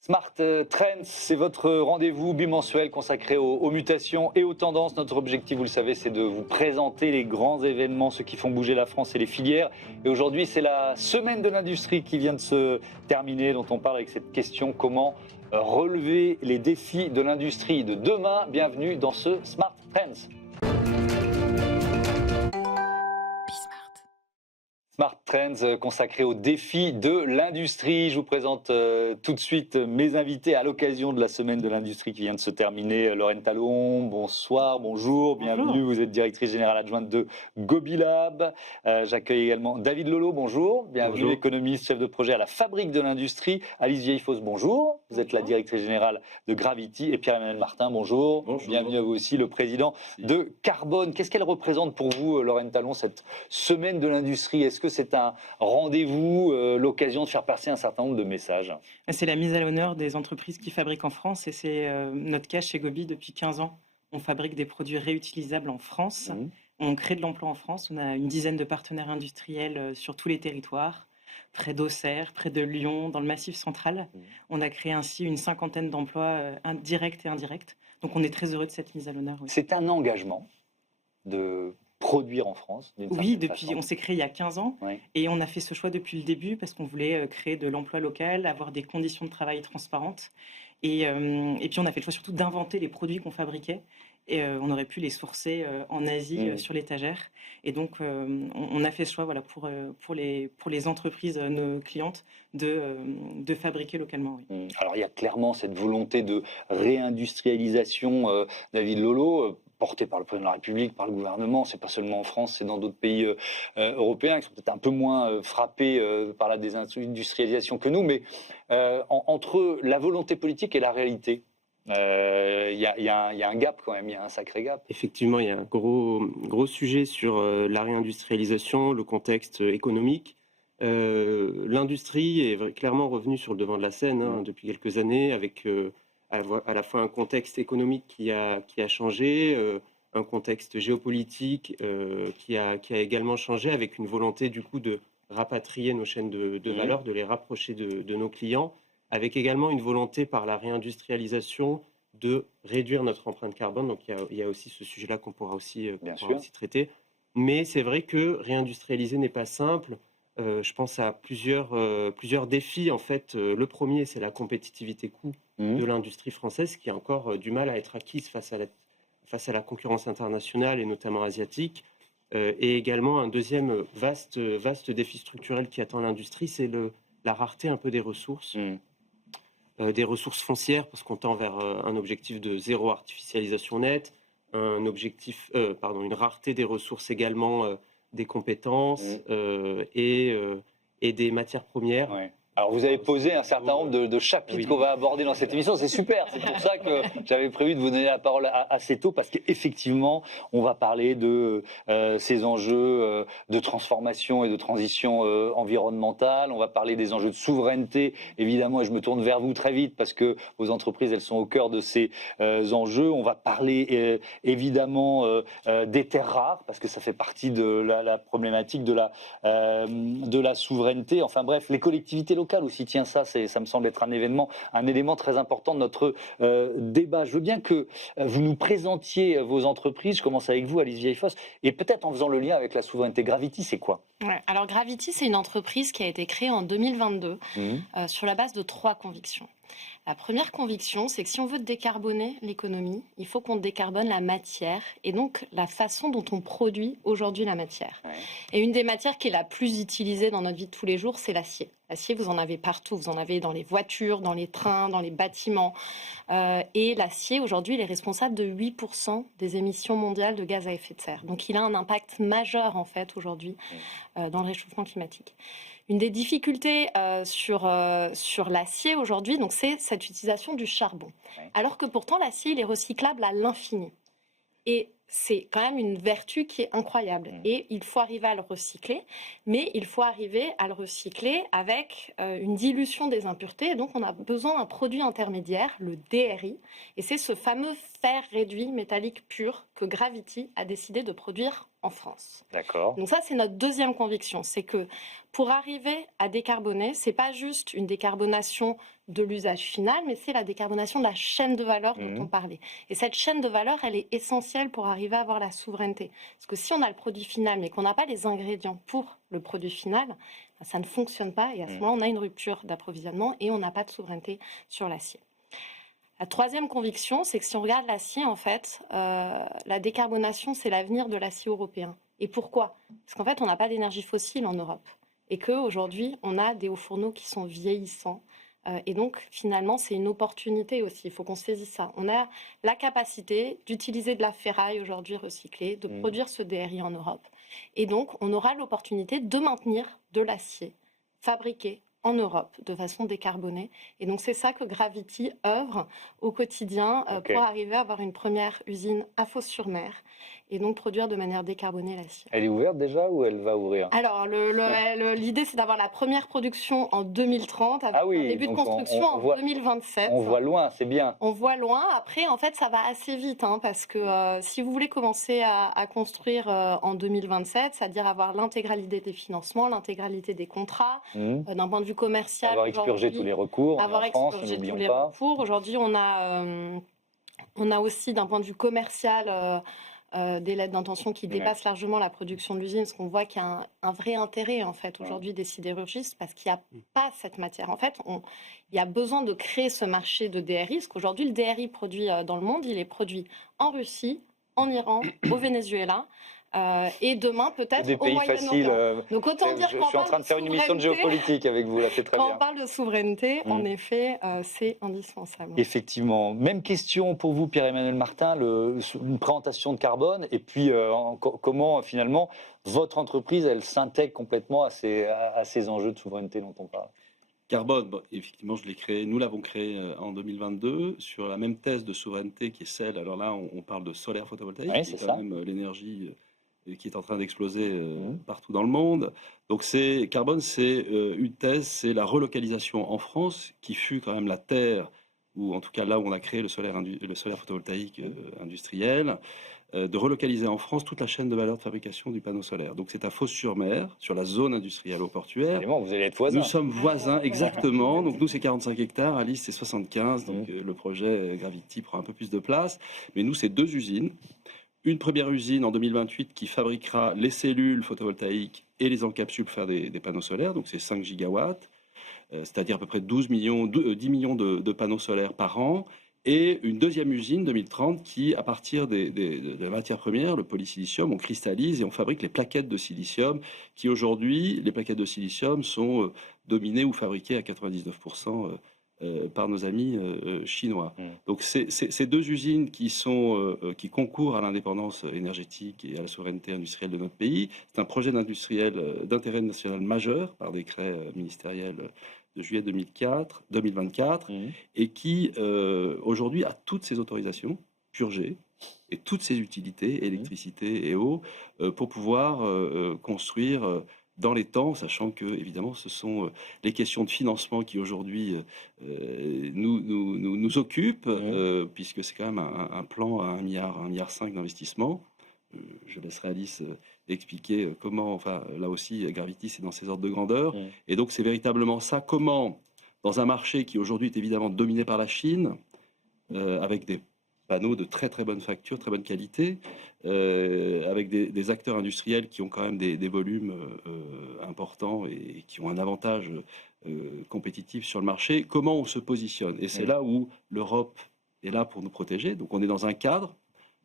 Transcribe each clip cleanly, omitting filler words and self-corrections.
Smart Trends, c'est votre rendez-vous bimensuel consacré aux mutations et aux tendances. Notre objectif, vous le savez, c'est de vous présenter les grands événements, ceux qui font bouger la France et les filières. Et aujourd'hui, c'est la semaine de l'industrie qui vient de se terminer, dont on parle avec cette question: comment relever les défis de l'industrie de demain? Bienvenue dans ce Smart Trends. Smart Trends consacré aux défis de l'industrie. Je vous présente tout de suite mes invités à l'occasion de la semaine de l'industrie qui vient de se terminer. Lorraine Talon, bonsoir, bonjour, bienvenue. Vous êtes directrice générale adjointe de Gobilab. J'accueille également David Lolo, bonjour, bienvenue, Bonjour. économiste, chef de projet à la Fabrique de l'Industrie. Alice Vieillefosse, bonjour, vous êtes la directrice générale de Gravity. Et Pierre-Emmanuel Martin, bonjour. Bonjour. Bienvenue à vous aussi, le président de Carbone. Qu'est-ce qu'elle représente pour vous, Lorraine Talon, cette semaine de l'industrie? Est-ce que c'est un rendez-vous, l'occasion de faire passer un certain nombre de messages? C'est la mise à l'honneur des entreprises qui fabriquent en France, et c'est notre cas chez Gobi depuis 15 ans. On fabrique des produits réutilisables en France, on crée de l'emploi en France, on a une dizaine de partenaires industriels sur tous les territoires, près d'Auxerre, près de Lyon, dans le Massif central. On a créé ainsi une cinquantaine d'emplois directs et indirects. Donc on est très heureux de cette mise à l'honneur. Oui. C'est un engagement de produire en France, Oui, on s'est créé il y a 15 ans, Oui. et on a fait ce choix depuis le début parce qu'on voulait créer de l'emploi local, avoir des conditions de travail transparentes, et puis on a fait le choix surtout d'inventer les produits qu'on fabriquait, et on aurait pu les sourcer en Asie sur l'étagère, et donc on a fait ce choix, voilà, pour les entreprises, nos clientes, de fabriquer localement. Oui. Alors il y a clairement cette volonté de réindustrialisation, David Lolo, portée par le président de la République, par le gouvernement. C'est pas seulement en France, c'est dans d'autres pays européens qui sont peut-être un peu moins frappés par la désindustrialisation que nous, mais entre la volonté politique et la réalité, il y a un gap quand même, il y a un sacré gap. Effectivement, il y a un gros sujet sur la réindustrialisation, le contexte économique. L'industrie est clairement revenue sur le devant de la scène depuis quelques années, avec à la fois un contexte économique qui a changé, un contexte géopolitique qui a également changé, avec une volonté du coup de rapatrier nos chaînes de valeur, de les rapprocher de nos clients, avec également une volonté par la réindustrialisation de réduire notre empreinte carbone. Donc il y a aussi ce sujet-là qu'on pourra aussi traiter. Mais c'est vrai que réindustrialiser n'est pas simple. Je pense à plusieurs défis en fait. Le premier, c'est la compétitivité coût de l'industrie française, qui a encore du mal à être acquise face à la concurrence internationale et notamment asiatique. Et également un deuxième vaste défi structurel qui attend l'industrie, c'est la rareté un peu des ressources. Des ressources foncières, parce qu'on tend vers un objectif de zéro artificialisation nette, une rareté des ressources également, des compétences et des matières premières. Ouais. Alors vous avez posé un certain nombre de chapitres qu'on va aborder dans cette émission, c'est super, c'est pour ça que j'avais prévu de vous donner la parole assez tôt, parce qu'effectivement on va parler de ces enjeux de transformation et de transition environnementale, on va parler des enjeux de souveraineté évidemment, et je me tourne vers vous très vite parce que vos entreprises, elles sont au cœur de ces enjeux. On va parler évidemment des terres rares, parce que ça fait partie de la problématique de la souveraineté. Enfin bref, les collectivités locales aussi, tiens, ça me semble être un élément très important de notre débat. Je veux bien que vous nous présentiez vos entreprises. Je commence avec vous, Alice Vieillefosse, et peut-être en faisant le lien avec la souveraineté. Gravity, c'est quoi? Alors Gravity, c'est une entreprise qui a été créée en 2022 sur la base de 3 convictions. La première conviction, c'est que si on veut décarboner l'économie, il faut qu'on décarbone la matière, et donc la façon dont on produit aujourd'hui la matière. Et une des matières qui est la plus utilisée dans notre vie de tous les jours, c'est l'acier. L'acier, vous en avez partout, vous en avez dans les voitures, dans les trains, dans les bâtiments. Et l'acier, aujourd'hui, il est responsable de 8% des émissions mondiales de gaz à effet de serre. Donc il a un impact majeur, en fait, aujourd'hui, dans le réchauffement climatique. Une des difficultés sur l'acier aujourd'hui, donc, c'est cette utilisation du charbon. Alors que pourtant, l'acier, il est recyclable à l'infini. Et c'est quand même une vertu qui est incroyable. Et il faut arriver à le recycler, mais il faut arriver à le recycler avec une dilution des impuretés. Et donc, on a besoin d'un produit intermédiaire, le DRI. Et c'est ce fameux fer réduit métallique pur que Gravity a décidé de produire en France. D'accord. Donc ça, c'est notre deuxième conviction, c'est que pour arriver à décarboner, c'est pas juste une décarbonation de l'usage final, mais c'est la décarbonation de la chaîne de valeur dont on parlait. Et cette chaîne de valeur, elle est essentielle pour arriver à avoir la souveraineté. Parce que si on a le produit final, mais qu'on n'a pas les ingrédients pour le produit final, ça ne fonctionne pas. Et à ce moment-là, on a une rupture d'approvisionnement et on n'a pas de souveraineté sur l'acier. La troisième conviction, c'est que si on regarde l'acier, en fait, la décarbonation, c'est l'avenir de l'acier européen. Et pourquoi ? Parce qu'en fait, on n'a pas d'énergie fossile en Europe. Et qu'aujourd'hui, on a des hauts fourneaux qui sont vieillissants. Et donc, finalement, c'est une opportunité aussi. Il faut qu'on saisisse ça. On a la capacité d'utiliser de la ferraille aujourd'hui recyclée, de produire ce DRI en Europe. Et donc, on aura l'opportunité de maintenir de l'acier fabriqué en Europe de façon décarbonée. Et donc, c'est ça que Gravity œuvre au quotidien pour arriver à avoir une première usine à Fos-sur-Mer et donc produire de manière décarbonée l'acier. Elle est ouverte déjà ou elle va ouvrir ? Alors, l'idée, c'est d'avoir la première production en 2030, avec un début de construction en 2027. On voit loin, c'est bien. On voit loin. Après, en fait, ça va assez vite, parce que si vous voulez commencer à construire en 2027, c'est-à-dire avoir l'intégralité des financements, l'intégralité des contrats, d'un point de vue commercial. Avoir expurgé tous les recours. Avoir expurgé tous les recours. Aujourd'hui, on a aussi, d'un point de vue commercial, des lettres d'intention qui dépassent largement la production de l'usine, parce qu'on voit qu'il y a un vrai intérêt en fait aujourd'hui des sidérurgistes, parce qu'il n'y a pas cette matière. En fait, il y a besoin de créer ce marché de DRI, parce qu'aujourd'hui le DRI produit dans le monde, il est produit en Russie, en Iran, au Venezuela. Et demain peut-être des pays au faciles. Donc autant dire je suis en train de faire une émission de géopolitique avec vous là, c'est très bien. Quand on parle de souveraineté, en effet, c'est indispensable. Effectivement. Même question pour vous, Pierre-Emmanuel Martin, une présentation de carbone et puis comment finalement votre entreprise elle s'intègre complètement à ces enjeux de souveraineté dont on parle. Carbone, effectivement, nous l'avons créé en 2022 sur la même thèse de souveraineté qui est celle. Alors là, on parle de solaire photovoltaïque, oui, qui est quand même l'énergie qui est en train d'exploser partout dans le monde. Donc Carbone, c'est une thèse, c'est la relocalisation en France, qui fut quand même la terre, ou en tout cas là où on a créé le solaire photovoltaïque industriel, de relocaliser en France toute la chaîne de valeur de fabrication du panneau solaire. Donc c'est à Fos-sur-Mer, sur la zone industrielle portuaire. Vous allez être voisins. Nous sommes voisins, exactement. Donc nous, c'est 45 hectares, Alice, c'est 75. Donc le projet Gravity prend un peu plus de place. Mais nous, c'est 2 usines. Une première usine en 2028 qui fabriquera les cellules photovoltaïques et les encapsules pour faire des panneaux solaires. Donc c'est 5 gigawatts, c'est-à-dire à peu près 10 millions de panneaux solaires par an. Et une deuxième usine, 2030, qui, à partir de la matière première, le polysilicium, on cristallise et on fabrique les plaquettes de silicium, qui aujourd'hui, les plaquettes de silicium sont dominées ou fabriquées à 99% par nos amis chinois. Donc ces 2 usines qui concourent à l'indépendance énergétique et à la souveraineté industrielle de notre pays, c'est un projet d'intérêt national majeur par décret ministériel de juillet 2024, et qui aujourd'hui a toutes ses autorisations purgées et toutes ses utilités, électricité et eau, pour pouvoir construire dans les temps, sachant que évidemment ce sont les questions de financement qui aujourd'hui nous occupent, puisque c'est quand même un plan à 1,5 milliard d'investissement. Je laisserai Alice expliquer comment, enfin là aussi Gravity c'est dans ces ordres de grandeur, et donc c'est véritablement ça, comment dans un marché qui aujourd'hui est évidemment dominé par la Chine, avec des panneaux de très très bonne facture, très bonne qualité, avec des acteurs industriels qui ont quand même des volumes importants et qui ont un avantage compétitif sur le marché, comment on se positionne. Et c'est là où l'Europe est là pour nous protéger. Donc on est dans un cadre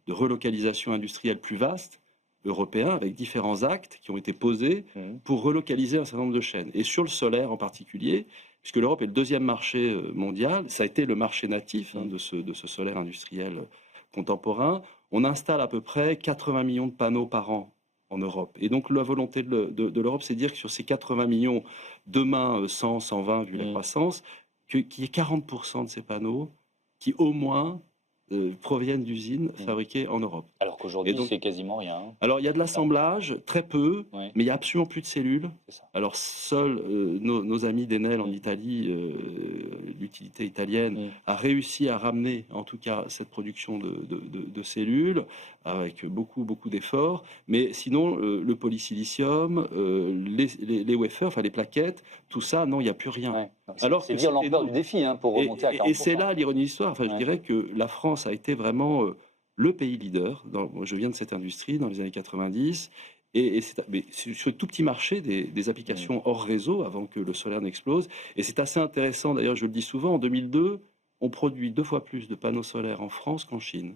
de relocalisation industrielle plus vaste, européen, avec différents actes qui ont été posés pour relocaliser un certain nombre de chaînes. Et sur le solaire en particulier, puisque l'Europe est le 2e marché mondial, ça a été le marché natif de ce solaire industriel contemporain. On installe à peu près 80 millions de panneaux par an en Europe. Et donc la volonté de l'Europe, c'est de dire que sur ces 80 millions, demain 100, 120 vu la croissance, qu'il y ait 40% de ces panneaux qui au moins proviennent d'usines fabriquées en Europe. Alors qu'aujourd'hui, c'est quasiment rien. Alors, il y a de l'assemblage, très peu, mais il n'y a absolument plus de cellules. Alors, seuls nos amis d'Enel en Italie, l'utilité italienne, a réussi à ramener, en tout cas, cette production de cellules, avec beaucoup d'efforts. Mais sinon, le polysilicium, les wafers, enfin les plaquettes, tout ça, non, il n'y a plus rien. Ouais. Alors C'est que dire c'était l'ampleur nous. du défi pour remonter à 40%. Et c'est là l'ironie de l'histoire. Enfin, je Ouais. dirais que la France a été vraiment le pays leader. Moi, je viens de cette industrie dans les années 90. Mais sur le tout petit marché des applications hors réseau avant que le solaire n'explose. Et c'est assez intéressant, d'ailleurs, je le dis souvent, en 2002, on produit 2 fois plus de panneaux solaires en France qu'en Chine.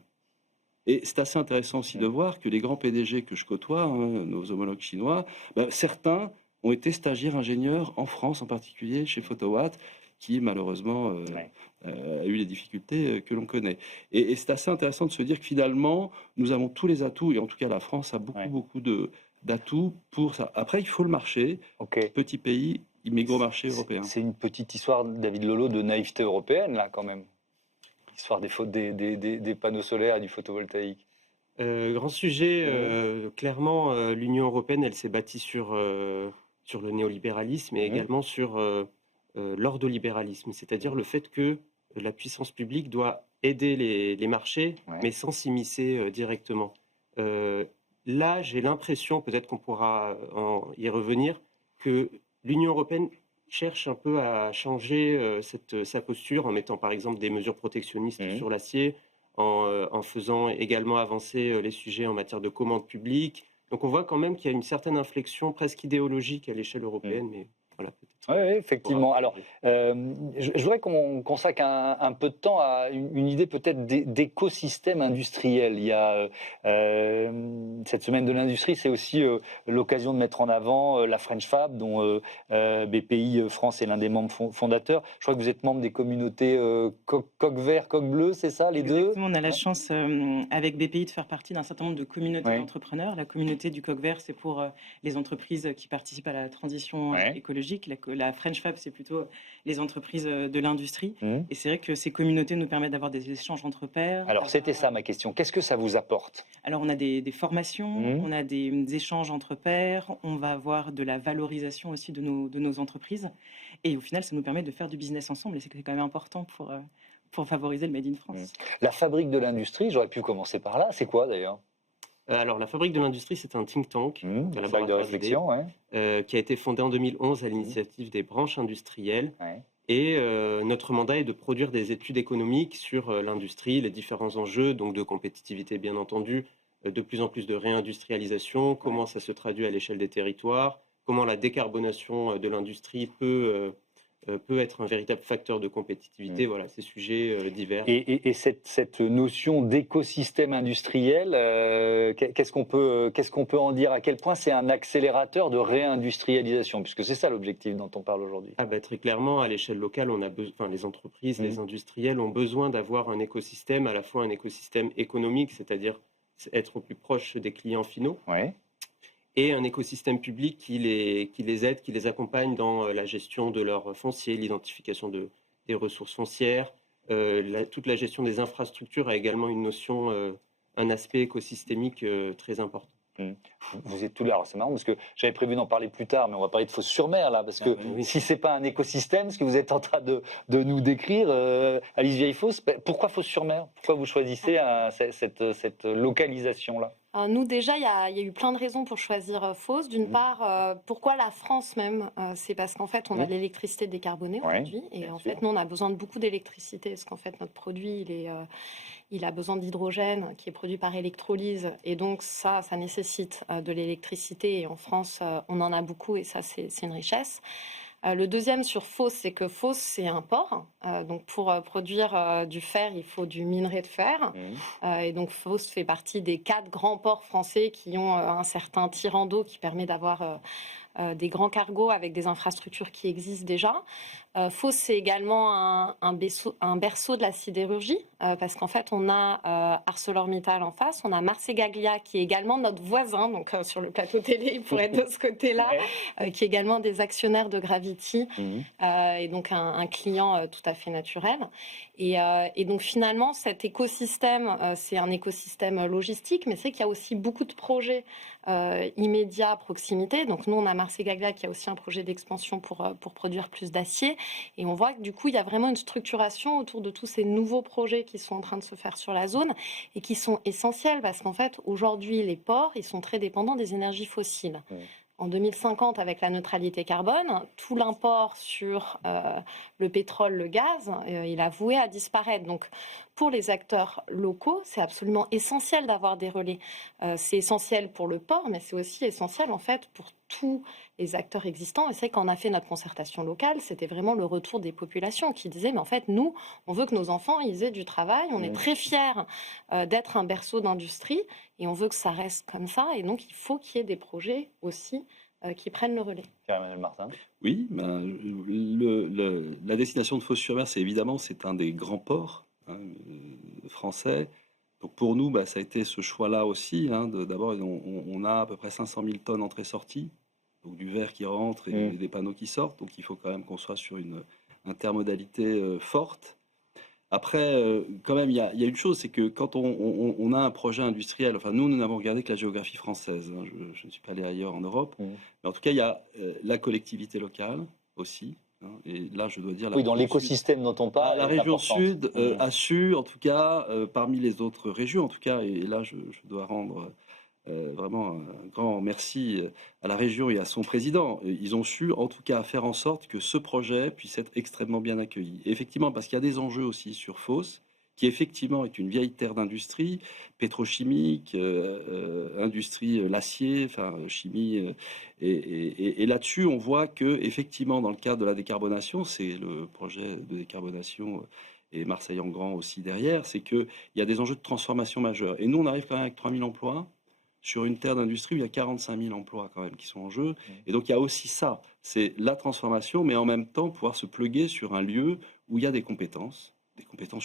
Et c'est assez intéressant aussi de voir que les grands PDG que je côtoie, nos homologues chinois, certains ont été stagiaires ingénieurs en France, en particulier chez Photowatt, qui malheureusement a eu les difficultés que l'on connaît. Et c'est assez intéressant de se dire que finalement, nous avons tous les atouts, et en tout cas la France a beaucoup d'atouts pour ça. Après, il faut le marché. Petit pays, mais gros marché européen. C'est une petite histoire, David Lolo, de naïveté européenne, là, quand même. L'histoire des panneaux solaires et du photovoltaïque. Grand sujet. Clairement, l'Union européenne, elle s'est bâtie sur le néolibéralisme et également sur l'ordolibéralisme, c'est-à-dire le fait que la puissance publique doit aider les marchés, mais sans s'immiscer directement. Là, j'ai l'impression, peut-être qu'on pourra y revenir, que l'Union européenne cherche un peu à changer sa posture en mettant par exemple des mesures protectionnistes sur l'acier, en faisant également avancer les sujets en matière de commande publique. Donc on voit quand même qu'il y a une certaine inflexion presque idéologique à l'échelle européenne, mais voilà. Oui, effectivement. Alors, je voudrais qu'on consacre un peu de temps à une idée peut-être d'écosystème industriel. Il y a cette semaine de l'industrie, c'est aussi l'occasion de mettre en avant la French Fab, dont BPI France est l'un des membres fondateurs. Je crois que vous êtes membre des communautés Coq Vert, Coq Bleu, c'est ça, les deux? Exactement, on a la chance avec BPI de faire partie d'un certain nombre de communautés d'entrepreneurs. La communauté du Coq Vert, c'est pour les entreprises qui participent à la transition écologique. La French Fab, c'est plutôt les entreprises de l'industrie. Et c'est vrai que ces communautés nous permettent d'avoir des échanges entre pairs. Alors, c'était ça ma question. Qu'est-ce que ça vous apporte? Alors, on a des formations, on a des échanges entre pairs, on va avoir de la valorisation aussi de nos entreprises. Et au final, ça nous permet de faire du business ensemble. Et c'est quand même important pour favoriser le Made in France. La fabrique de l'industrie, j'aurais pu commencer par là. C'est quoi d'ailleurs? Alors, la Fabrique de l'Industrie, c'est un think tank, un de laboratoire réflexion, qui a été fondé en 2011 à l'initiative des branches industrielles. Et notre mandat est de produire des études économiques sur l'industrie, les différents enjeux, donc de compétitivité bien entendu, de plus en plus de réindustrialisation, comment ça se traduit à l'échelle des territoires, comment la décarbonation de l'industrie peut être un véritable facteur de compétitivité, voilà, ces sujets divers. Et cette notion d'écosystème industriel, qu'est-ce qu'on peut en dire? À quel point c'est un accélérateur de réindustrialisation? Puisque c'est ça l'objectif dont on parle aujourd'hui. Très clairement, à l'échelle locale, les entreprises, les industriels ont besoin d'avoir un écosystème, à la fois un écosystème économique, c'est-à-dire être au plus proche des clients finaux, et un écosystème public qui les aide, qui les accompagne dans la gestion de leur foncier, l'identification des ressources foncières, toute la gestion des infrastructures a également une notion, un aspect écosystémique très important. Vous êtes tous là. Alors c'est marrant parce que j'avais prévu d'en parler plus tard, mais on va parler de Fos-sur-Mer là, parce que si c'est pas un écosystème, ce que vous êtes en train de nous décrire, Alice Vieillefosse, pourquoi Fos-sur-Mer? Pourquoi vous choisissez cette localisation là? Nous, déjà, il y a eu plein de raisons pour choisir Fos. D'une part, pourquoi la France même? C'est parce qu'en fait, on a l'électricité décarbonée aujourd'hui. Et en fait, nous, on a besoin de beaucoup d'électricité, parce qu'en fait, notre produit, il a besoin d'hydrogène qui est produit par électrolyse. Et donc, ça nécessite de l'électricité. Et en France, on en a beaucoup, et ça, c'est une richesse. Le deuxième sur Fos, c'est que Fos, c'est un port. Donc, pour produire du fer, il faut du minerai de fer. Et donc, Fos fait partie des 4 grands ports français qui ont un certain tirant d'eau qui permet d'avoir des grands cargos avec des infrastructures qui existent déjà. Fos, c'est également un berceau de la sidérurgie, parce qu'en fait, on a ArcelorMittal en face, on a Marcegaglia qui est également notre voisin, donc sur le plateau télé, il pourrait être de ce côté-là, qui est également des actionnaires de Gravity, et donc un client tout à fait naturel. Et donc finalement, cet écosystème, c'est un écosystème logistique, mais c'est qu'il y a aussi beaucoup de projets immédiats à proximité. Donc nous, on a Marcegaglia qui a aussi un projet d'expansion pour produire plus d'acier. Et on voit que du coup, il y a vraiment une structuration autour de tous ces nouveaux projets qui sont en train de se faire sur la zone et qui sont essentiels parce qu'en fait, aujourd'hui, les ports, ils sont très dépendants des énergies fossiles. En 2050, avec la neutralité carbone, tout l'import sur le pétrole, le gaz, il a voué à disparaître. Donc, pour les acteurs locaux, c'est absolument essentiel d'avoir des relais. C'est essentiel pour le port, mais c'est aussi essentiel, en fait, pour tous les acteurs existants. Et c'est qu'on a fait notre concertation locale, c'était vraiment le retour des populations qui disaient, mais en fait, nous, on veut que nos enfants, ils aient du travail. On est très fiers d'être un berceau d'industrie et on veut que ça reste comme ça. Et donc, il faut qu'il y ait des projets aussi qui prennent le relais. Pierre-Emmanuel Martin. Oui, la destination de Fos-sur-Mer, c'est un des grands ports français. Donc pour nous, ça a été ce choix-là aussi. D'abord, on a à peu près 500 000 tonnes entrées-sorties, donc du verre qui rentre et des panneaux qui sortent. Donc il faut quand même qu'on soit sur une intermodalité forte. Après, quand même, il y a une chose, c'est que quand on a un projet industriel, enfin nous n'avons regardé que la géographie française, je ne suis pas allé ailleurs en Europe, mais en tout cas, il y a la collectivité locale aussi, et là, je dois dire... Oui, dans l'écosystème dont on parle. La région Sud a su, en tout cas, parmi les autres régions, en tout cas, et là, je dois rendre... vraiment un grand merci à la région et à son président. Ils ont su, en tout cas, faire en sorte que ce projet puisse être extrêmement bien accueilli. Et effectivement, parce qu'il y a des enjeux aussi sur Fos, qui effectivement est une vieille terre d'industrie, pétrochimique, industrie, l'acier, enfin chimie. Et là-dessus, on voit que effectivement, dans le cadre de la décarbonation, c'est le projet de décarbonation et Marseille en grand aussi derrière, c'est qu'il y a des enjeux de transformation majeurs. Et nous, on arrive quand même avec 3000 emplois sur une terre d'industrie où il y a 45 000 emplois quand même qui sont en jeu. Et donc il y a aussi ça, c'est la transformation, mais en même temps pouvoir se pluguer sur un lieu où il y a des compétences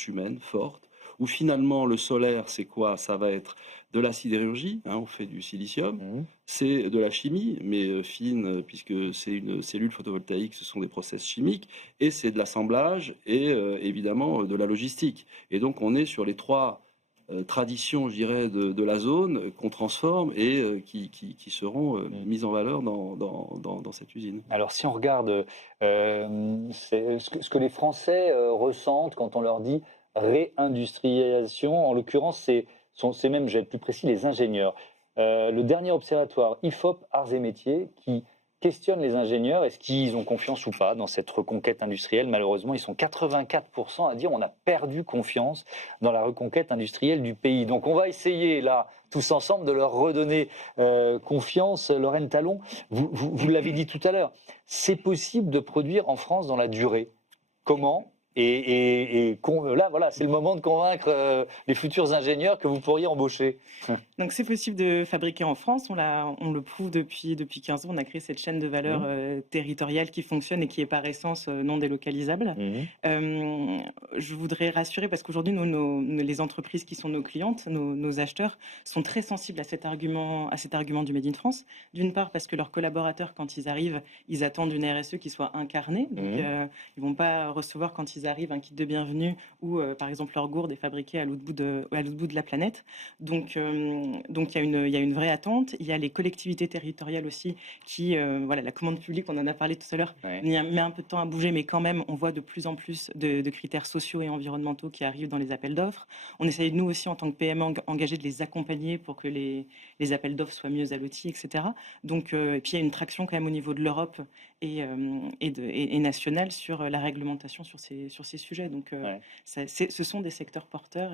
humaines fortes, où finalement le solaire, c'est quoi? Ça va être de la sidérurgie, on fait du silicium, c'est de la chimie, mais fine, puisque c'est une cellule photovoltaïque, ce sont des process chimiques, et c'est de l'assemblage et évidemment de la logistique. Et donc on est sur les trois traditions, je dirais, de la zone qu'on transforme et qui seront mises en valeur dans cette usine. Alors, si on regarde ce que les Français ressentent quand on leur dit réindustrialisation, en l'occurrence, c'est même, je vais être plus précis, les ingénieurs. Le dernier observatoire IFOP Arts et Métiers qui questionne les ingénieurs, est-ce qu'ils ont confiance ou pas dans cette reconquête industrielle? Malheureusement, ils sont 84% à dire on a perdu confiance dans la reconquête industrielle du pays. Donc on va essayer là, tous ensemble, de leur redonner confiance. Lorraine Talon, vous l'avez dit tout à l'heure, c'est possible de produire en France dans la durée. Comment? Là, voilà, c'est le moment de convaincre les futurs ingénieurs que vous pourriez embaucher. Donc c'est possible de fabriquer en France, on le prouve depuis 15 ans, on a créé cette chaîne de valeur territoriale qui fonctionne et qui est par essence non délocalisable. Je voudrais rassurer parce qu'aujourd'hui, les entreprises qui sont nos clientes, nos acheteurs, sont très sensibles à cet argument du Made in France. D'une part parce que leurs collaborateurs, quand ils arrivent, ils attendent une RSE qui soit incarnée, donc ils ne vont pas recevoir quand ils arrivent un kit de bienvenue ou par exemple leur gourde est fabriquée à l'autre bout de la planète. Donc il y a une vraie attente. Il y a les collectivités territoriales aussi qui, la commande publique, on en a parlé tout à l'heure, met un peu de temps à bouger, mais quand même, on voit de plus en plus de critères sociaux et environnementaux qui arrivent dans les appels d'offres. On essaye, nous aussi, en tant que PME engagés, de les accompagner pour que les appels d'offres soient mieux allotis, etc. Donc, et puis il y a une traction quand même au niveau de l'Europe et nationale sur la réglementation sur ces sujets. Donc, ce sont des secteurs porteurs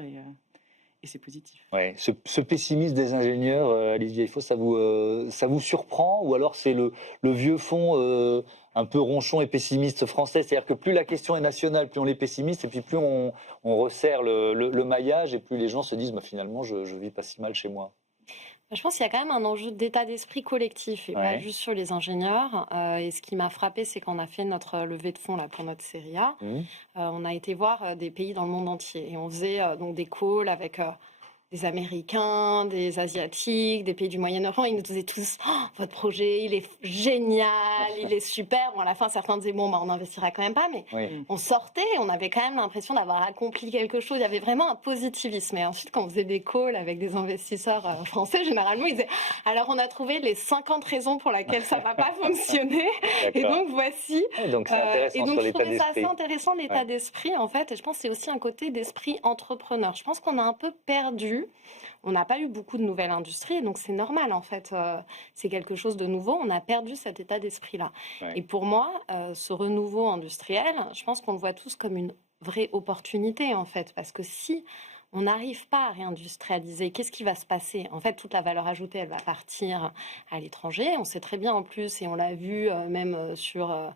et c'est positif. Ouais, ce pessimisme des ingénieurs, Alice Vieillefaux, ça vous surprend ou alors c'est le vieux fond un peu ronchon et pessimiste français? C'est-à-dire que plus la question est nationale, plus on est pessimiste et puis plus on resserre le maillage et plus les gens se disent finalement je vis pas si mal chez moi. Je pense qu'il y a quand même un enjeu d'état d'esprit collectif et pas juste sur les ingénieurs. Et ce qui m'a frappé, c'est qu'on a fait notre levée de fonds là, pour notre série A. On a été voir des pays dans le monde entier et on faisait donc des calls avec des Américains, des Asiatiques, des pays du Moyen-Orient. Ils nous disaient tous oh, votre projet, il est génial, il est super. Bon, à la fin, certains disaient bon, bah, on n'investira quand même pas, mais on sortait, on avait quand même l'impression d'avoir accompli quelque chose. Il y avait vraiment un positivisme. Et ensuite, quand on faisait des calls avec des investisseurs français, généralement, ils disaient alors on a trouvé les 50 raisons pour lesquelles ça ne va pas fonctionner. Et donc voici. Donc c'est intéressant et donc sur je l'état trouvais ça d'esprit. assez intéressant l'état d'esprit en fait. Et je pense que c'est aussi un côté d'esprit entrepreneur. Je pense qu'on a un peu perdu. On n'a pas eu beaucoup de nouvelles industries, donc c'est normal en fait. C'est quelque chose de nouveau. On a perdu cet état d'esprit-là. Et pour moi, ce renouveau industriel, je pense qu'on le voit tous comme une vraie opportunité en fait, parce que si on n'arrive pas à réindustrialiser, qu'est-ce qui va se passer? En fait, toute la valeur ajoutée, elle va partir à l'étranger. On sait très bien en plus, et on l'a vu même sur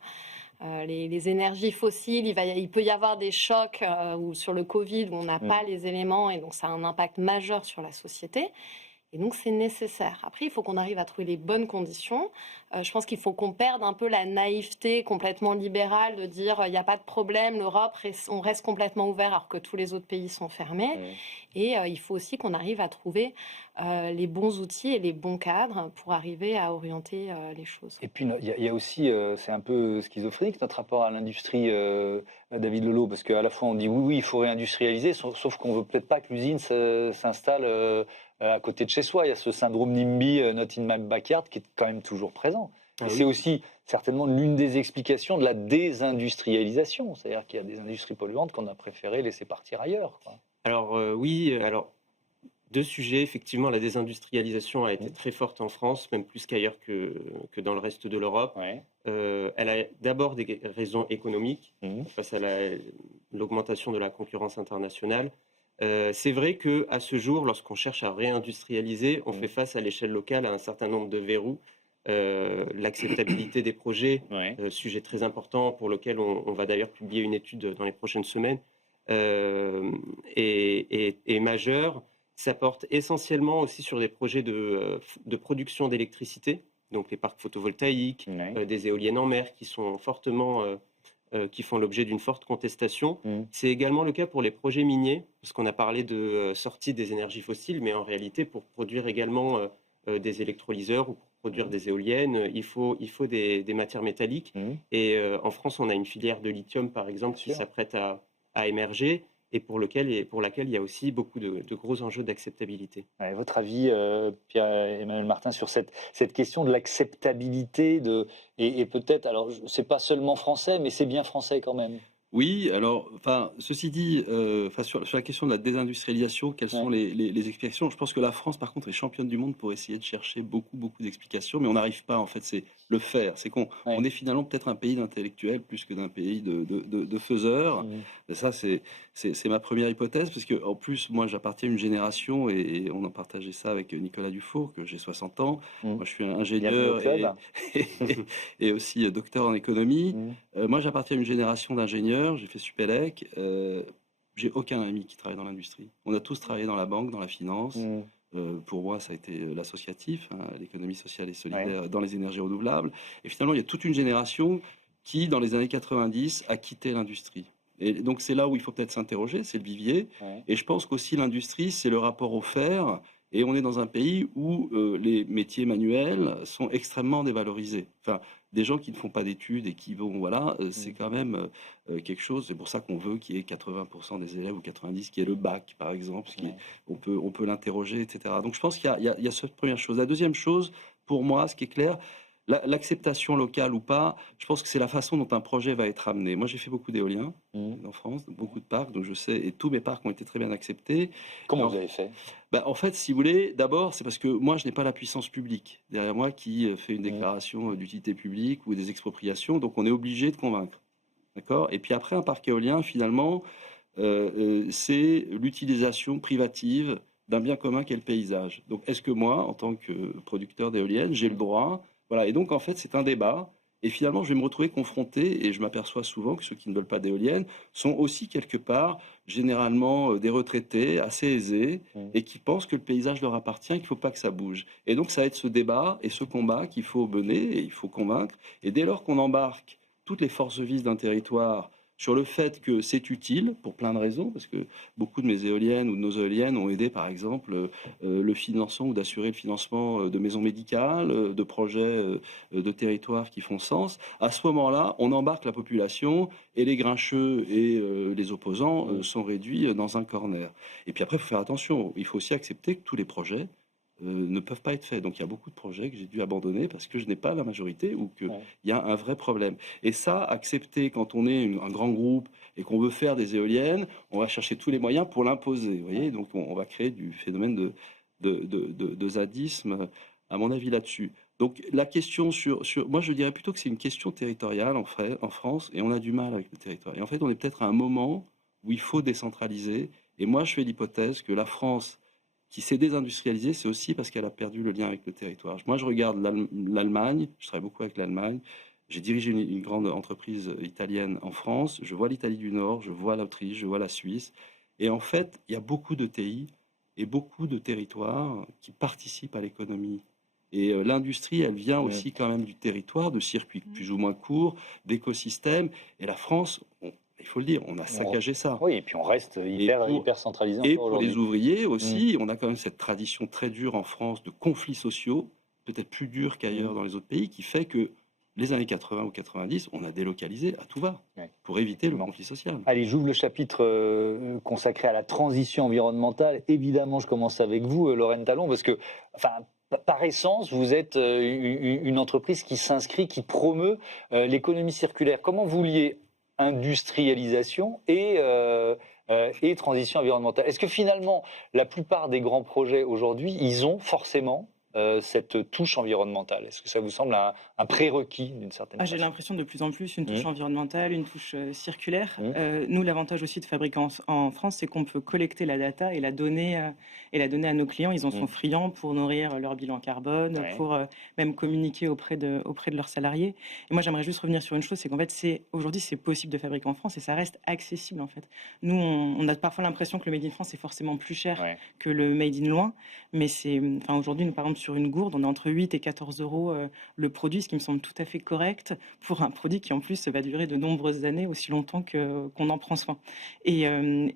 les énergies fossiles, il peut y avoir des chocs ou sur le Covid où on n'a pas les éléments et donc ça a un impact majeur sur la société. Et donc, c'est nécessaire. Après, il faut qu'on arrive à trouver les bonnes conditions. Je pense qu'il faut qu'on perde un peu la naïveté complètement libérale de dire il n'y a pas de problème, l'Europe, on reste complètement ouvert alors que tous les autres pays sont fermés. Et il faut aussi qu'on arrive à trouver les bons outils et les bons cadres pour arriver à orienter les choses. Et puis, il y a aussi, c'est un peu schizophrénique notre rapport à l'industrie, David Lelot, parce qu'à la fois on dit oui, il faut réindustrialiser, sauf qu'on veut peut-être pas que l'usine s'installe à côté de chez soi. Il y a ce syndrome NIMBY, not in my backyard, qui est quand même toujours présent. Et c'est aussi certainement l'une des explications de la désindustrialisation. C'est-à-dire qu'il y a des industries polluantes qu'on a préféré laisser partir ailleurs, quoi. Alors oui, alors deux sujets. Effectivement, la désindustrialisation a été très forte en France, même plus qu'ailleurs que dans le reste de l'Europe. Elle a d'abord des raisons économiques, face à l'augmentation de la concurrence internationale. C'est vrai qu'à ce jour, lorsqu'on cherche à réindustrialiser, on fait face à l'échelle locale à un certain nombre de verrous. L'acceptabilité des projets, sujet très important pour lequel on va d'ailleurs publier une étude dans les prochaines semaines, est majeur. Ça porte essentiellement aussi sur des projets de production d'électricité, donc les parcs photovoltaïques, des éoliennes en mer qui sont fortement... qui font l'objet d'une forte contestation. C'est également le cas pour les projets miniers, parce qu'on a parlé de sortie des énergies fossiles, mais en réalité, pour produire également des électrolyseurs ou pour produire des éoliennes, il faut des matières métalliques. Et en France, on a une filière de lithium, par exemple, qui s'apprête à émerger et pour laquelle il y a aussi beaucoup de gros enjeux d'acceptabilité. Votre avis, Pierre-Emmanuel Martin, sur cette question de l'acceptabilité et peut-être, alors c'est pas seulement français, mais c'est bien français quand même. Oui, alors, ceci dit, sur la question de la désindustrialisation, quelles sont les explications? Je pense que la France, par contre, est championne du monde pour essayer de chercher beaucoup d'explications, mais on n'arrive pas, en fait, c'est le faire. C'est qu'on est finalement peut-être un pays d'intellectuels plus que d'un pays de faiseurs. Et ça, c'est ma première hypothèse, parce que en plus, moi, j'appartiens à une génération, et on en partageait ça avec Nicolas Dufour, que j'ai 60 ans. Moi, je suis ingénieur et aussi docteur en économie. Moi, j'appartiens à une génération d'ingénieurs. J'ai fait Supélec. J'ai aucun ami qui travaille dans l'industrie. On a tous travaillé dans la banque, dans la finance. Pour moi, ça a été l'associatif, l'économie sociale et solidaire dans les énergies renouvelables. Et finalement, il y a toute une génération qui, dans les années 90, a quitté l'industrie. Et donc, c'est là où il faut peut-être s'interroger, c'est le vivier. Et je pense qu'aussi l'industrie, c'est le rapport au faire. Et on est dans un pays où les métiers manuels sont extrêmement dévalorisés. Enfin, des gens qui ne font pas d'études et qui vont, c'est quand même quelque chose. C'est pour ça qu'on veut qu'il y ait 80% des élèves ou 90% qui aient le bac, par exemple. On peut l'interroger, etc. Donc, je pense qu'il y a cette première chose. La deuxième chose, pour moi, ce qui est clair, l'acceptation locale ou pas, je pense que c'est la façon dont un projet va être amené. Moi, j'ai fait beaucoup d'éoliens en France, beaucoup de parcs, donc je sais, et tous mes parcs ont été très bien acceptés. Comment vous avez fait? En fait, si vous voulez, d'abord, c'est parce que moi, je n'ai pas la puissance publique derrière moi qui fait une déclaration d'utilité publique ou des expropriations, donc on est obligé de convaincre. D'accord? Et puis après, un parc éolien, finalement, c'est l'utilisation privative d'un bien commun qu'est le paysage. Donc, est-ce que moi, en tant que producteur d'éoliennes, j'ai le droit? Voilà, et donc en fait c'est un débat, et finalement je vais me retrouver confronté, et je m'aperçois souvent que ceux qui ne veulent pas d'éoliennes sont aussi quelque part généralement des retraités assez aisés, et qui pensent que le paysage leur appartient, qu'il ne faut pas que ça bouge. Et donc ça va être ce débat et ce combat qu'il faut mener, et il faut convaincre, et dès lors qu'on embarque toutes les forces vives d'un territoire, sur le fait que c'est utile pour plein de raisons, parce que beaucoup de mes éoliennes ou de nos éoliennes ont aidé, par exemple, le financement ou d'assurer le financement de maisons médicales, de projets de territoires qui font sens. À ce moment-là, on embarque la population et les grincheux et les opposants sont réduits dans un corner. Et puis après, il faut faire attention. Il faut aussi accepter que tous les projets ne peuvent pas être faits. Donc il y a beaucoup de projets que j'ai dû abandonner parce que je n'ai pas la majorité ou qu'il y a un vrai problème. Et ça, accepter quand on est un grand groupe et qu'on veut faire des éoliennes, on va chercher tous les moyens pour l'imposer. Vous voyez, donc on va créer du phénomène de zadisme, à mon avis, là-dessus. Donc la question moi je dirais plutôt que c'est une question territoriale en France, et on a du mal avec le territoire. Et en fait, on est peut-être à un moment où il faut décentraliser. Et moi, je fais l'hypothèse que la France, qui s'est désindustrialisée, c'est aussi parce qu'elle a perdu le lien avec le territoire. Moi, je regarde l'Allemagne, je travaille beaucoup avec l'Allemagne, j'ai dirigé une grande entreprise italienne en France, je vois l'Italie du Nord, je vois l'Autriche, je vois la Suisse, et en fait, il y a beaucoup de TI et beaucoup de territoires qui participent à l'économie. Et l'industrie, elle vient aussi quand même du territoire, de circuits plus ou moins courts, d'écosystèmes, et la France, il faut le dire, on a saccagé ça. Oui, et puis on reste hyper centralisé. Et pour les ouvriers aussi, on a quand même cette tradition très dure en France de conflits sociaux, peut-être plus durs qu'ailleurs dans les autres pays, qui fait que les années 80 ou 90, on a délocalisé à tout va pour éviter le conflit social. Allez, j'ouvre le chapitre consacré à la transition environnementale. Évidemment, je commence avec vous, Lorraine Talon, parce que, par essence, vous êtes une entreprise qui s'inscrit, qui promeut l'économie circulaire. Comment vous liez industrialisation et transition environnementale? Est-ce que finalement, la plupart des grands projets aujourd'hui, ils ont forcément cette touche environnementale? Est-ce que ça vous semble un prérequis d'une certaine façon? J'ai l'impression de plus en plus une touche environnementale, une touche circulaire. Nous, l'avantage aussi de fabriquer en France, c'est qu'on peut collecter la data et la donner à nos clients. Ils en sont friands pour nourrir leur bilan carbone, pour même communiquer auprès de leurs salariés. Et moi, j'aimerais juste revenir sur une chose, c'est qu'en fait, aujourd'hui, c'est possible de fabriquer en France et ça reste accessible en fait. Nous, on a parfois l'impression que le Made in France est forcément plus cher que le Made in loin, mais aujourd'hui, nous, par exemple, sur une gourde, on est entre 8 et 14 euros le produit, ce qui me semble tout à fait correct pour un produit qui en plus va durer de nombreuses années, aussi longtemps qu'on en prend soin. Et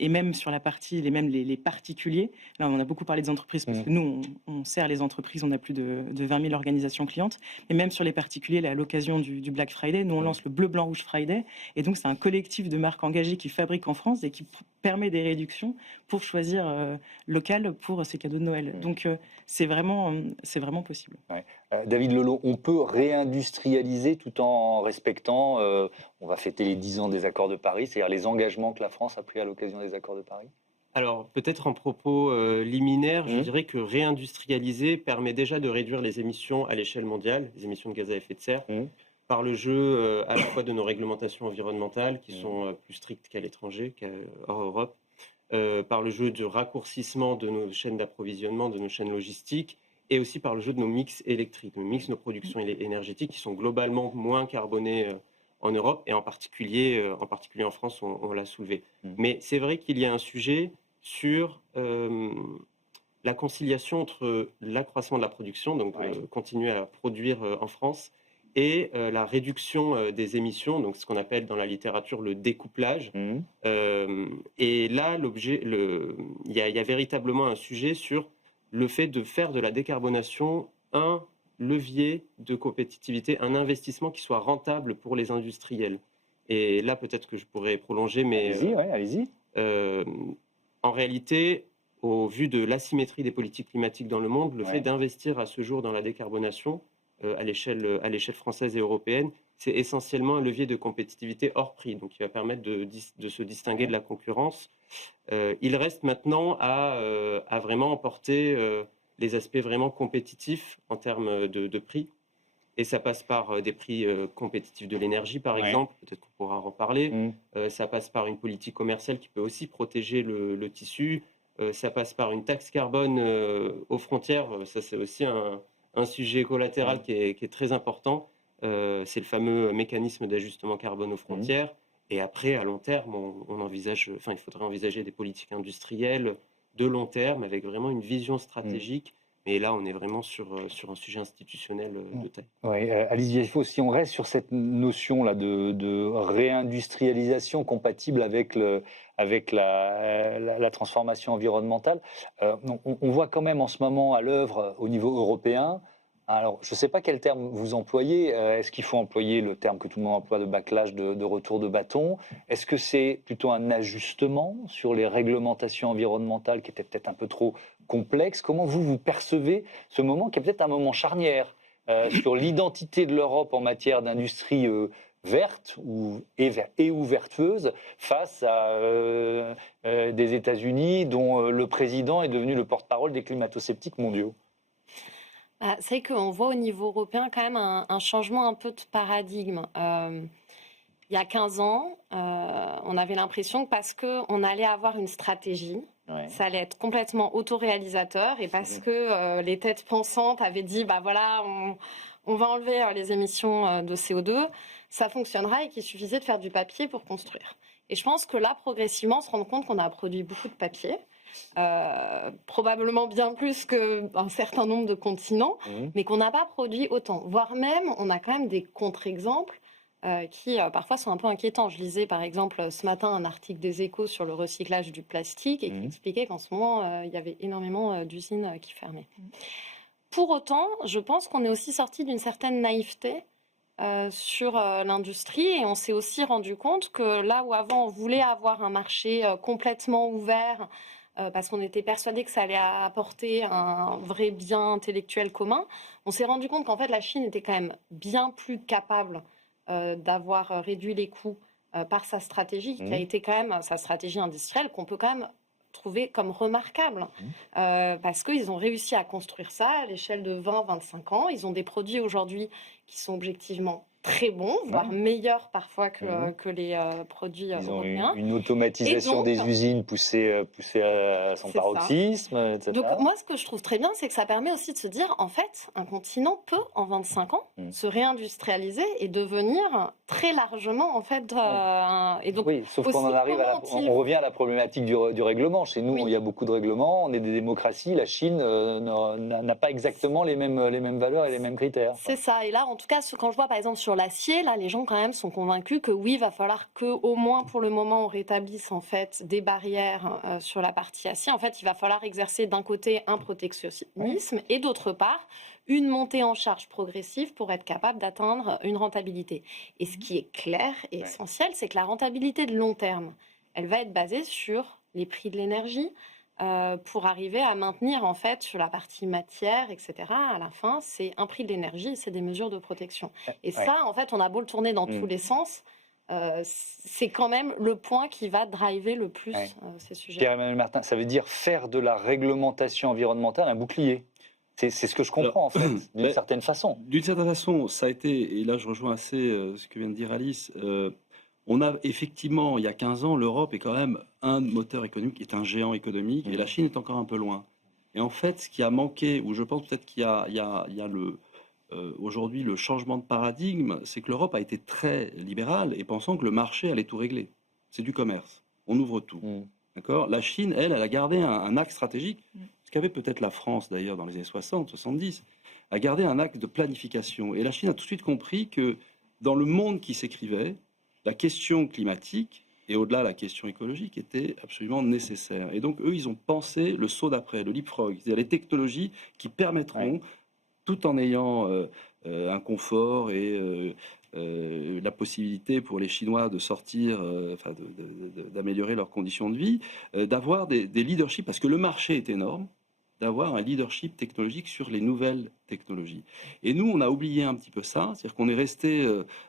même sur la partie, les particuliers, là on a beaucoup parlé des entreprises parce que nous on sert les entreprises, on a plus de 20 000 organisations clientes, mais même sur les particuliers, là, à l'occasion du Black Friday, nous on lance le Bleu Blanc Rouge Friday, et donc c'est un collectif de marques engagées qui fabriquent en France et qui permet des réductions pour choisir local pour ces cadeaux de Noël. Donc c'est vraiment possible. David Lelot, on peut réindustrialiser tout en respectant, on va fêter les 10 ans des accords de Paris, c'est-à-dire les engagements que la France a pris à l'occasion des accords de Paris? Alors, peut-être en propos liminaire, je dirais que réindustrialiser permet déjà de réduire les émissions à l'échelle mondiale, les émissions de gaz à effet de serre, par le jeu à la fois de nos réglementations environnementales, qui sont plus strictes qu'à l'étranger, hors Europe, par le jeu du raccourcissement de nos chaînes d'approvisionnement, de nos chaînes logistiques, et aussi par le jeu de nos mix électriques, nos productions énergétiques qui sont globalement moins carbonées en Europe, et en particulier en France, on l'a soulevé. Mais c'est vrai qu'il y a un sujet sur la conciliation entre l'accroissement de la production, donc continuer à produire en France, et la réduction des émissions, donc ce qu'on appelle dans la littérature le découplage. Et là, il y a véritablement un sujet sur le fait de faire de la décarbonation un levier de compétitivité, un investissement qui soit rentable pour les industriels. Et là, peut-être que je pourrais prolonger, mais allez-y. En réalité, au vu de l'asymétrie des politiques climatiques dans le monde, le fait d'investir à ce jour dans la décarbonation à l'échelle française et européenne, c'est essentiellement un levier de compétitivité hors prix, donc qui va permettre de se distinguer de la concurrence. Il reste maintenant à vraiment emporter les aspects vraiment compétitifs en termes de prix. Et ça passe par des prix compétitifs de l'énergie, par exemple, peut-être qu'on pourra en reparler. Ça passe par une politique commerciale qui peut aussi protéger le tissu. Ça passe par une taxe carbone aux frontières. Ça, c'est aussi un sujet collatéral qui est très important. C'est le fameux mécanisme d'ajustement carbone aux frontières. Et après, à long terme, il faudrait envisager des politiques industrielles de long terme avec vraiment une vision stratégique, Mais là, on est vraiment sur un sujet institutionnel de taille. Oui, Alice Vieffo, si on reste sur cette notion-là de réindustrialisation compatible avec la transformation environnementale, on voit quand même en ce moment à l'œuvre au niveau européen. Alors, je ne sais pas quel terme vous employez. Est-ce qu'il faut employer le terme que tout le monde emploie de backlash, de retour de bâton? Est-ce que c'est plutôt un ajustement sur les réglementations environnementales qui étaient peut-être un peu trop complexes? Comment vous percevez ce moment qui est peut-être un moment charnière sur l'identité de l'Europe en matière d'industrie verte ou vertueuse face à des États-Unis dont le président est devenu le porte-parole des climato-sceptiques mondiaux? C'est vrai qu'on voit au niveau européen quand même un changement un peu de paradigme. Il y a 15 ans, on avait l'impression que parce qu'on allait avoir une stratégie, ça allait être complètement autoréalisateur et parce que les têtes pensantes avaient dit bah voilà, on va enlever les émissions de CO2, ça fonctionnera et qu'il suffisait de faire du papier pour construire. Et je pense que là, progressivement, on se rend compte qu'on a produit beaucoup de papier. Probablement bien plus qu'un certain nombre de continents, mais qu'on n'a pas produit autant. Voire même, on a quand même des contre-exemples qui parfois sont un peu inquiétants. Je lisais par exemple ce matin un article des Échos sur le recyclage du plastique et qui expliquait qu'en ce moment, il y avait énormément d'usines qui fermaient. Pour autant, je pense qu'on est aussi sorti d'une certaine naïveté sur l'industrie et on s'est aussi rendu compte que là où avant on voulait avoir un marché complètement ouvert parce qu'on était persuadé que ça allait apporter un vrai bien intellectuel commun, on s'est rendu compte qu'en fait la Chine était quand même bien plus capable d'avoir réduit les coûts par sa stratégie, qui a été quand même sa stratégie industrielle, qu'on peut quand même trouver comme remarquable, parce qu'ils ont réussi à construire ça à l'échelle de 20-25 ans. Ils ont des produits aujourd'hui qui sont objectivement très bons, voire meilleurs parfois que les produits européens. Ils ont une automatisation donc, des usines poussée à son paroxysme, etc. Donc moi, ce que je trouve très bien, c'est que ça permet aussi de se dire, en fait, un continent peut, en 25 ans, se réindustrialiser et devenir très largement, en fait... et donc, oui, sauf qu'on en arrive on revient à la problématique du règlement. Chez nous, il y a beaucoup de règlements, on est des démocraties, la Chine n'a pas exactement les mêmes valeurs et les mêmes critères. C'est ça, et là, en tout cas, quand je vois, par exemple, sur l'acier, là, les gens, quand même, sont convaincus que oui, il va falloir qu'au moins, pour le moment, on rétablisse, en fait, des barrières sur la partie acier. En fait, il va falloir exercer, d'un côté, un protectionnisme, et d'autre part, une montée en charge progressive pour être capable d'atteindre une rentabilité. Et ce qui est clair et essentiel, c'est que la rentabilité de long terme, elle va être basée sur les prix de l'énergie, pour arriver à maintenir, en fait, sur la partie matière, etc., à la fin, c'est un prix de l'énergie et c'est des mesures de protection. Et ça, en fait, on a beau le tourner dans tous les sens, c'est quand même le point qui va driver le plus ces sujets. Pierre-Emmanuel Martin, ça veut dire faire de la réglementation environnementale un bouclier. C'est ce que je comprends, en fait, d'une certaine façon. D'une certaine façon, ça a été, et là je rejoins assez ce que vient de dire Alice, on a effectivement, il y a 15 ans, l'Europe est quand même un moteur économique, est un géant économique, et la Chine est encore un peu loin. Et en fait, ce qui a manqué, ou je pense peut-être qu'il y a aujourd'hui le changement de paradigme, c'est que l'Europe a été très libérale et pensant que le marché allait tout régler. C'est du commerce, on ouvre tout. D'accord ? La Chine, elle a gardé un axe stratégique, ce qu'avait peut-être la France d'ailleurs dans les années 60, 70, a gardé un axe de planification. Et la Chine a tout de suite compris que dans le monde qui s'écrivait, la question climatique et au-delà la question écologique était absolument nécessaire. Et donc eux, ils ont pensé le saut d'après, le leapfrog, c'est-à-dire les technologies qui permettront, tout en ayant un confort et la possibilité pour les Chinois de sortir, d'améliorer leurs conditions de vie, d'avoir des leaderships, parce que le marché est énorme, d'avoir un leadership technologique sur les nouvelles technologies. Et nous, on a oublié un petit peu ça, c'est-à-dire qu'on est resté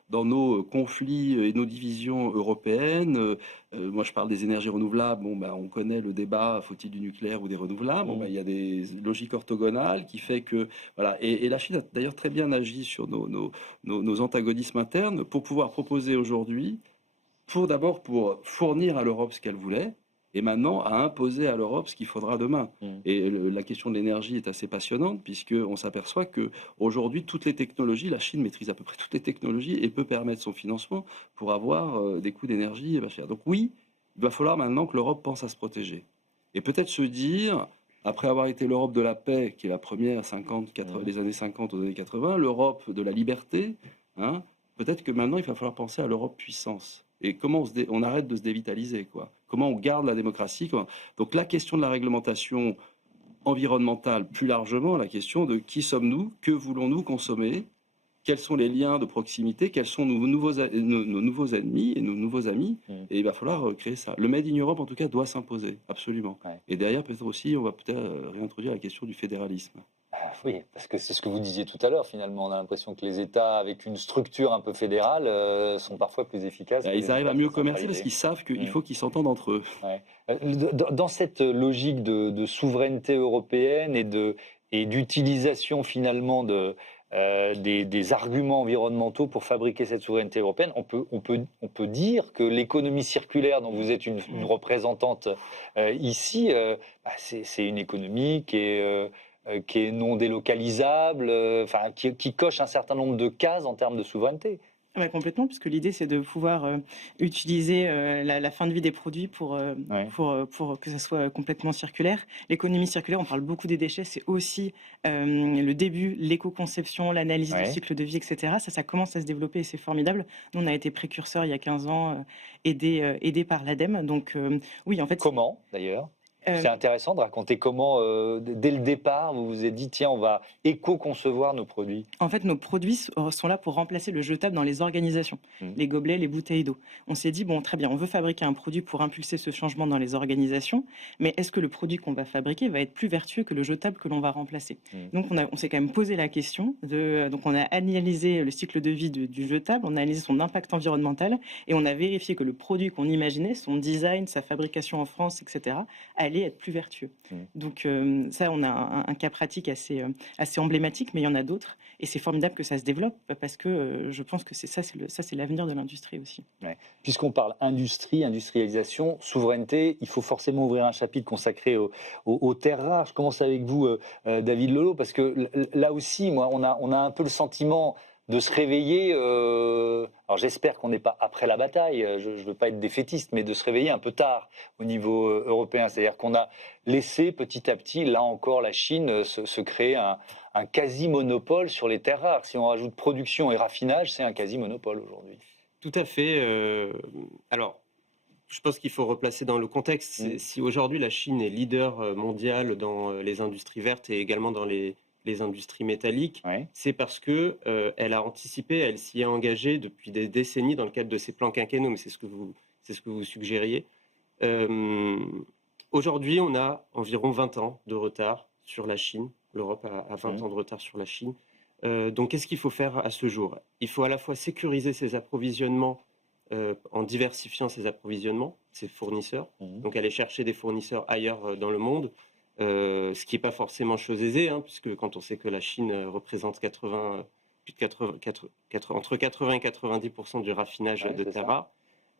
dans nos conflits et nos divisions européennes. Moi, je parle des énergies renouvelables. Bon, on connaît le débat, faut-il du nucléaire ou des renouvelables. Il y a des logiques orthogonales qui fait que... Voilà. Et la Chine a d'ailleurs très bien agi sur nos antagonismes internes pour pouvoir proposer aujourd'hui, d'abord pour fournir à l'Europe ce qu'elle voulait, et maintenant à imposer à l'Europe ce qu'il faudra demain. Et la question de l'énergie est assez passionnante, puisqu'on s'aperçoit qu'aujourd'hui, toutes les technologies, la Chine maîtrise à peu près toutes les technologies et peut permettre son financement pour avoir des coûts d'énergie pas chers. Donc oui, il va falloir maintenant que l'Europe pense à se protéger. Et peut-être se dire, après avoir été l'Europe de la paix, qui est la première, 50, 80, des années 50 aux années 80, l'Europe de la liberté, hein, peut-être que maintenant, il va falloir penser à l'Europe puissance. Et comment on arrête de se dévitaliser, quoi. Comment on garde la démocratie. Donc la question de la réglementation environnementale, plus largement, la question de qui sommes-nous, que voulons-nous consommer, quels sont les liens de proximité, quels sont nos nouveaux ennemis et nos nouveaux amis. Et il va falloir créer ça. Le Made in Europe, en tout cas, doit s'imposer, absolument. Ouais. Et derrière, peut-être aussi, on va peut-être réintroduire la question du fédéralisme. Oui, parce que c'est ce que vous disiez tout à l'heure, finalement. On a l'impression que les États, avec une structure un peu fédérale, sont parfois plus efficaces. Ils arrivent à mieux commercer parce qu'ils savent qu'il faut qu'ils s'entendent entre eux. Ouais. Dans cette logique de souveraineté européenne et d'utilisation, finalement, des arguments environnementaux pour fabriquer cette souveraineté européenne, on peut dire que l'économie circulaire dont vous êtes une représentante ici, c'est une économie qui est non délocalisable, qui coche un certain nombre de cases en termes de souveraineté. Ouais, complètement, puisque l'idée c'est de pouvoir utiliser la fin de vie des produits pour que ça soit complètement circulaire. L'économie circulaire, on parle beaucoup des déchets, c'est aussi le début, l'éco-conception, l'analyse du cycle de vie, etc. Ça commence à se développer et c'est formidable. Nous, on a été précurseurs il y a 15 ans, aidés par l'ADEME. Donc oui, en fait... Comment, d'ailleurs ? C'est intéressant de raconter comment, dès le départ, vous vous êtes dit, tiens, on va éco-concevoir nos produits. En fait, nos produits sont là pour remplacer le jetable dans les organisations, les gobelets, les bouteilles d'eau. On s'est dit, bon, très bien, on veut fabriquer un produit pour impulser ce changement dans les organisations, mais est-ce que le produit qu'on va fabriquer va être plus vertueux que le jetable que l'on va remplacer ? Donc, on s'est quand même posé la question, donc on a analysé le cycle de vie du jetable, on a analysé son impact environnemental, et on a vérifié que le produit qu'on imaginait, son design, sa fabrication en France, etc., allait être plus vertueux. Donc ça, on a un cas pratique assez emblématique, mais il y en a d'autres. Et c'est formidable que ça se développe parce que je pense que c'est l'avenir de l'industrie aussi. Ouais. Puisqu'on parle industrie, industrialisation, souveraineté, il faut forcément ouvrir un chapitre consacré aux terres rares. Je commence avec vous, David Lolo, parce que là aussi, moi, on a un peu le sentiment de se réveiller, alors j'espère qu'on n'est pas après la bataille, je ne veux pas être défaitiste, mais de se réveiller un peu tard au niveau européen. C'est-à-dire qu'on a laissé petit à petit, là encore, la Chine se créer un quasi-monopole sur les terres rares. Si on rajoute production et raffinage, c'est un quasi-monopole aujourd'hui. Tout à fait. Alors, je pense qu'il faut replacer dans le contexte. Si aujourd'hui la Chine est leader mondial dans les industries vertes et également dans les industries métalliques, c'est parce que elle a anticipé, elle s'y est engagée depuis des décennies dans le cadre de ses plans quinquennaux, mais c'est ce que vous suggériez. Aujourd'hui, on a environ 20 ans de retard sur la Chine. L'Europe a 20 ans de retard sur la Chine. Donc, qu'est-ce qu'il faut faire à ce jour ? Il faut à la fois sécuriser ses approvisionnements en diversifiant ses approvisionnements, ses fournisseurs, donc aller chercher des fournisseurs ailleurs dans le monde, ce qui n'est pas forcément chose aisée, puisque quand on sait que la Chine représente entre 80 et 90% du raffinage de terres rares,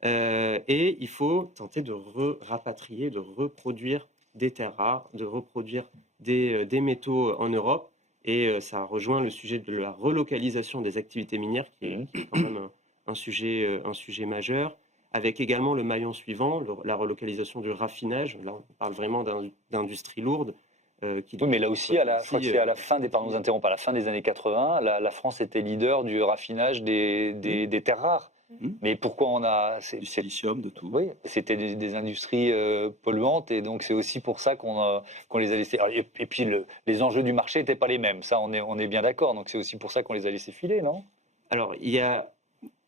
et il faut tenter de rapatrier, de reproduire des terres rares, de reproduire des métaux en Europe, et ça rejoint le sujet de la relocalisation des activités minières, qui est quand même un sujet majeur, avec également le maillon suivant, la relocalisation du raffinage. Là, on parle vraiment d'industrie lourde. Oui, mais là aussi, je crois que c'est à la fin pardon, à la fin des années 80, la France était leader du raffinage des terres rares. Mais pourquoi on a... Du silicium, de tout. Oui, c'était des industries polluantes, et donc c'est aussi pour ça qu'on les a laissés... Et puis les enjeux du marché n'étaient pas les mêmes, ça on est bien d'accord, donc c'est aussi pour ça qu'on les a laissés filer, non ? Alors, il y a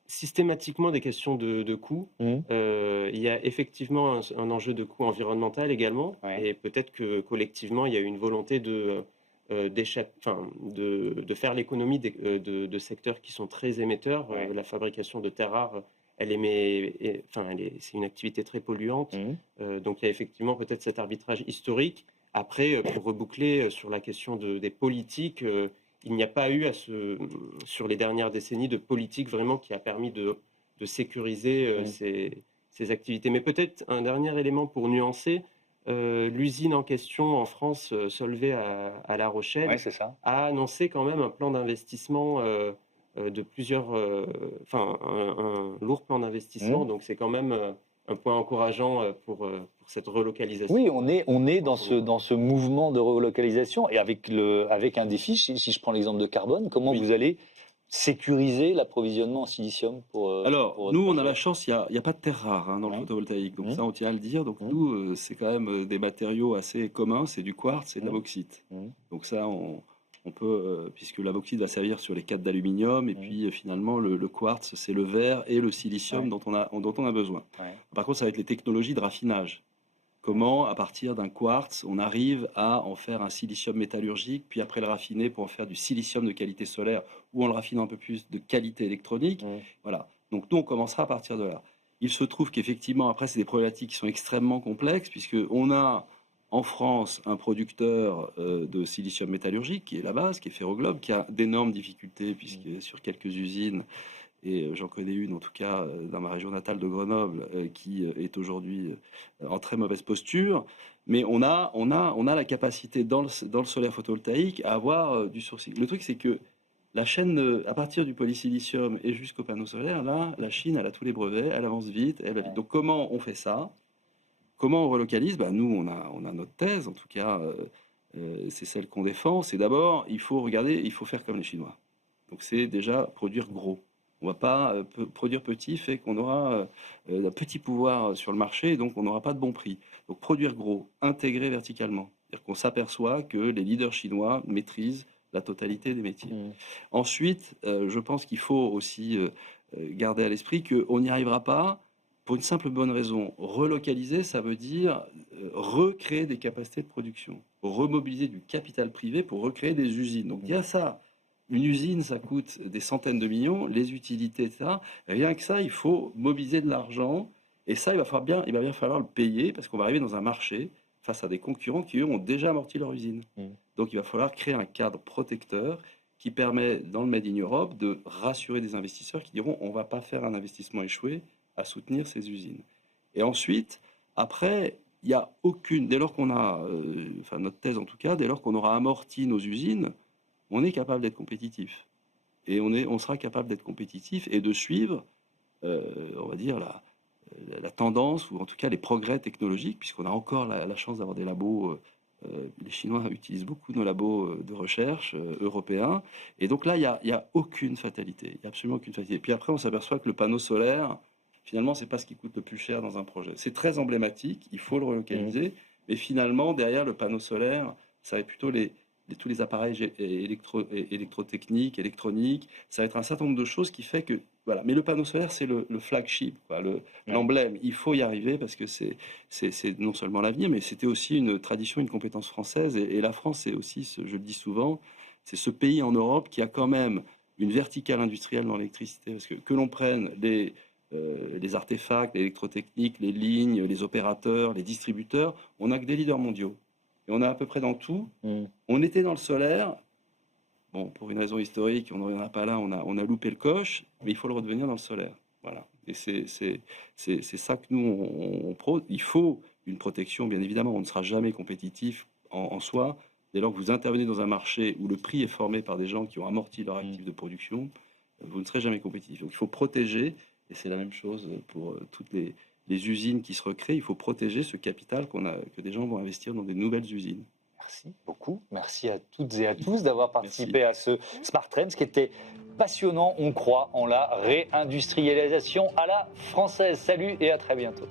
systématiquement des questions de coûts. Il y a effectivement un enjeu de coût environnemental également, et peut-être que collectivement, il y a une volonté de faire l'économie de secteurs qui sont très émetteurs. La fabrication de terres rares, c'est une activité très polluante. Donc il y a effectivement peut-être cet arbitrage historique. Après, pour reboucler sur la question des politiques, il n'y a pas eu sur les dernières décennies de politique vraiment qui a permis de sécuriser ces activités. Mais peut-être un dernier élément pour nuancer, l'usine en question en France, Solvay à La Rochelle, a annoncé quand même un plan d'investissement de plusieurs... un lourd plan d'investissement, donc c'est quand même un point encourageant pour cette relocalisation. Oui, on est dans ce mouvement de relocalisation et avec un défi, si je prends l'exemple de carbone, comment vous allez sécuriser l'approvisionnement en silicium Alors, pour votre nous, on a projet. la chance, il y a pas de terres rares dans le photovoltaïque. Donc ça, on tient à le dire. Donc nous, c'est quand même des matériaux assez communs. C'est du quartz et de la bauxite. Donc ça, on peut, puisque la bauxite va servir sur les cadres d'aluminium. Et puis finalement, le quartz, c'est le verre et le silicium dont on a besoin. Par contre, ça va être les technologies de raffinage. Comment, à partir d'un quartz, on arrive à en faire un silicium métallurgique, puis après le raffiner pour en faire du silicium de qualité solaire, ou en le raffinant un peu plus de qualité électronique. Voilà. Donc nous, on commencera à partir de là. Il se trouve qu'effectivement, après, c'est des problématiques qui sont extrêmement complexes, puisqu'on a en France un producteur de silicium métallurgique, qui est la base, qui est Ferroglobe, qui a d'énormes difficultés, puisque sur quelques usines, et j'en connais une en tout cas dans ma région natale de Grenoble qui est aujourd'hui en très mauvaise posture. Mais on a la capacité dans le solaire photovoltaïque à avoir du sourcing. Le truc, c'est que la chaîne, à partir du polysilicium et jusqu'au panneau solaire, là, la Chine, elle a tous les brevets, elle avance vite, elle va vite. Donc comment on fait ça? Comment on relocalise? Nous, on a notre thèse, en tout cas, c'est celle qu'on défend. C'est d'abord, il faut faire comme les Chinois. Donc c'est déjà produire gros. On ne va pas produire petit, fait qu'on aura un petit pouvoir sur le marché, et donc on n'aura pas de bon prix. Donc produire gros, intégrer verticalement. C'est-à-dire qu'on s'aperçoit que les leaders chinois maîtrisent la totalité des métiers. Ensuite, je pense qu'il faut aussi garder à l'esprit qu'on n'y arrivera pas pour une simple bonne raison. Relocaliser, ça veut dire recréer des capacités de production, remobiliser du capital privé pour recréer des usines. Donc il y a ça. Une usine, ça coûte des centaines de millions, les utilités, etc. Rien que ça, il faut mobiliser de l'argent. Et ça, il va bien falloir le payer parce qu'on va arriver dans un marché face à des concurrents qui, eux, ont déjà amorti leur usine. Donc, il va falloir créer un cadre protecteur qui permet, dans le Made in Europe, de rassurer des investisseurs qui diront on ne va pas faire un investissement échoué à soutenir ces usines. Et ensuite, après, il n'y a aucune, dès lors qu'on a, notre thèse en tout cas, dès lors qu'on aura amorti nos usines, on est capable d'être compétitif. Et on sera capable d'être compétitif et de suivre, on va dire, la tendance, ou en tout cas les progrès technologiques, puisqu'on a encore la chance d'avoir des labos. Les Chinois utilisent beaucoup nos labos de recherche européens. Et donc là, il n'y a aucune fatalité. Il n'y a absolument aucune fatalité. Et puis après, on s'aperçoit que le panneau solaire, finalement, c'est pas ce qui coûte le plus cher dans un projet. C'est très emblématique, il faut le relocaliser. Mais finalement, derrière le panneau solaire, ça va être plutôt tous les appareils électrotechniques, électroniques. Ça va être un certain nombre de choses qui fait que... Voilà. Mais le panneau solaire, c'est le flagship, l'emblème. Il faut y arriver parce que c'est non seulement l'avenir, mais c'était aussi une tradition, une compétence française. Et la France, c'est aussi, je le dis souvent, c'est ce pays en Europe qui a quand même une verticale industrielle dans l'électricité. Parce que l'on prenne les artefacts, l'électrotechnique, les lignes, les opérateurs, les distributeurs, on n'a que des leaders mondiaux. Et on a à peu près dans tout. On était dans le solaire. Bon, pour une raison historique, on n'en reviendra pas là, on a loupé le coche, mais il faut le redevenir dans le solaire. Voilà. Et c'est ça que nous, il faut une protection, bien évidemment. On ne sera jamais compétitif en soi. Dès lors que vous intervenez dans un marché où le prix est formé par des gens qui ont amorti leur actif de production, vous ne serez jamais compétitif. Donc il faut protéger, et c'est la même chose pour toutes les usines qui se recréent. Il faut protéger ce capital que des gens vont investir dans des nouvelles usines. Merci beaucoup. Merci à toutes et à tous d'avoir participé à ce Smart Trends qui était passionnant. On croit en la réindustrialisation à la française. Salut et à très bientôt.